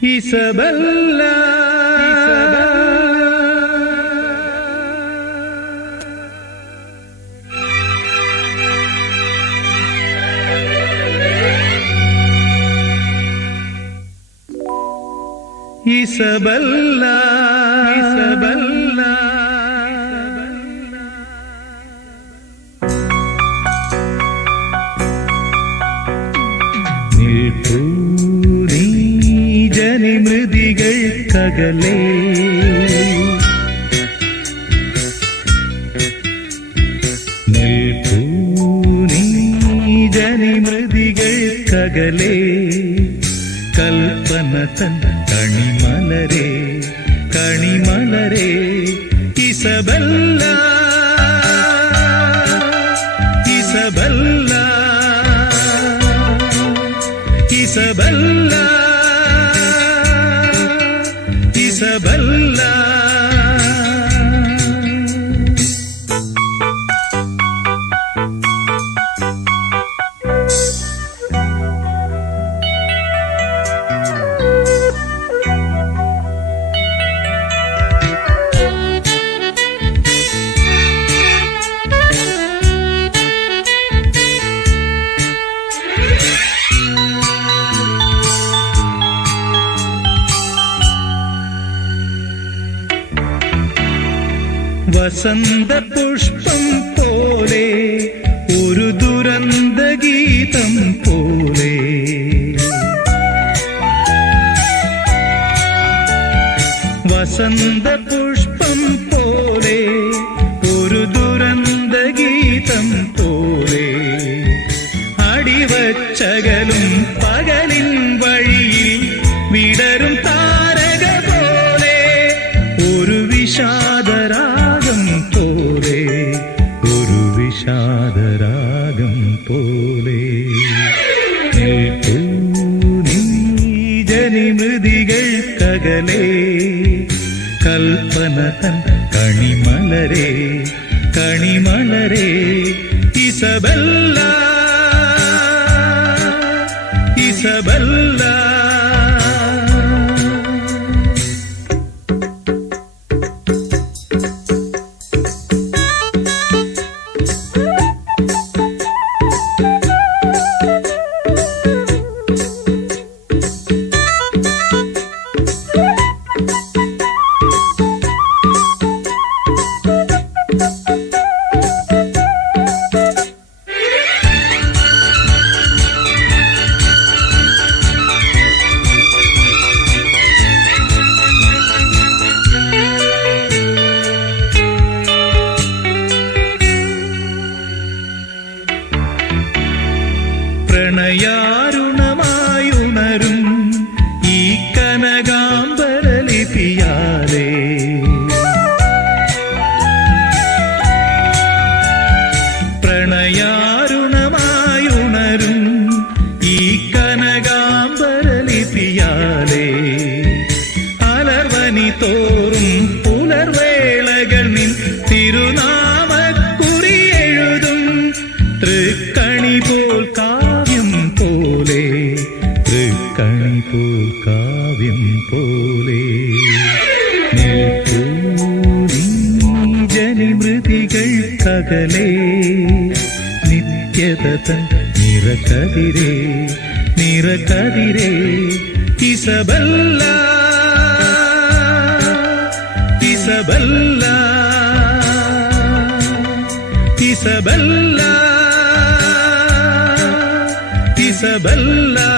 Isabella, Isabella, Isabella, നിൽപ്പൂരീ ജനിമൃതികൾക്കകലേ നിൽപ്പൂരീ ജനിമൃതികൾക്കകലേ കൽപ്പന തൻ കണിമലരേ കണിമലരേ Isabella Isabella Isabella Isabella വസന്ത പുഷ്പം പോലെ ഒരു ദുരന്ത ഗീതം പോലെ വസന്ത പുഷ്പം പോലെ ഒരു ദുരന്ത ഗീതം പോലെ അടിവച്ചകലും പകലിൻ വഴിയിൽ വിടരും താരക പോലെ ഒരു വിഷാദരാഗം പോലെ ഒരു വിഷാദരാഗം പോലെ ജനിമൃതികൾക്കകലേ കൽപ്പന തൻ കണിമലരേ കണിമലരേ ഇസബല്ല ഇസബല്ല പ്രണയാരുണമായുണരും ഈ കനകാംബരലിപിയാലേ പ്രണയാരുണമായുണരും ഈ കനകാംബരലിപിയാലേ അലർവനി തോറും പുലർവേളകൾ നിൻ തിരുനാമക്കുറി എഴുതും തൃക്കണി പോൽ കാവ്യം പോലെ തൃക്കണി പോൽ കാവ്യം പോലെ ജനിമൃതികൾക്കകലേ നിത്യത തൻ നിറകതിരേ നിറകതിരേ ഇസബല്ല ഇസബല്ല ഇസബല്ല Isabella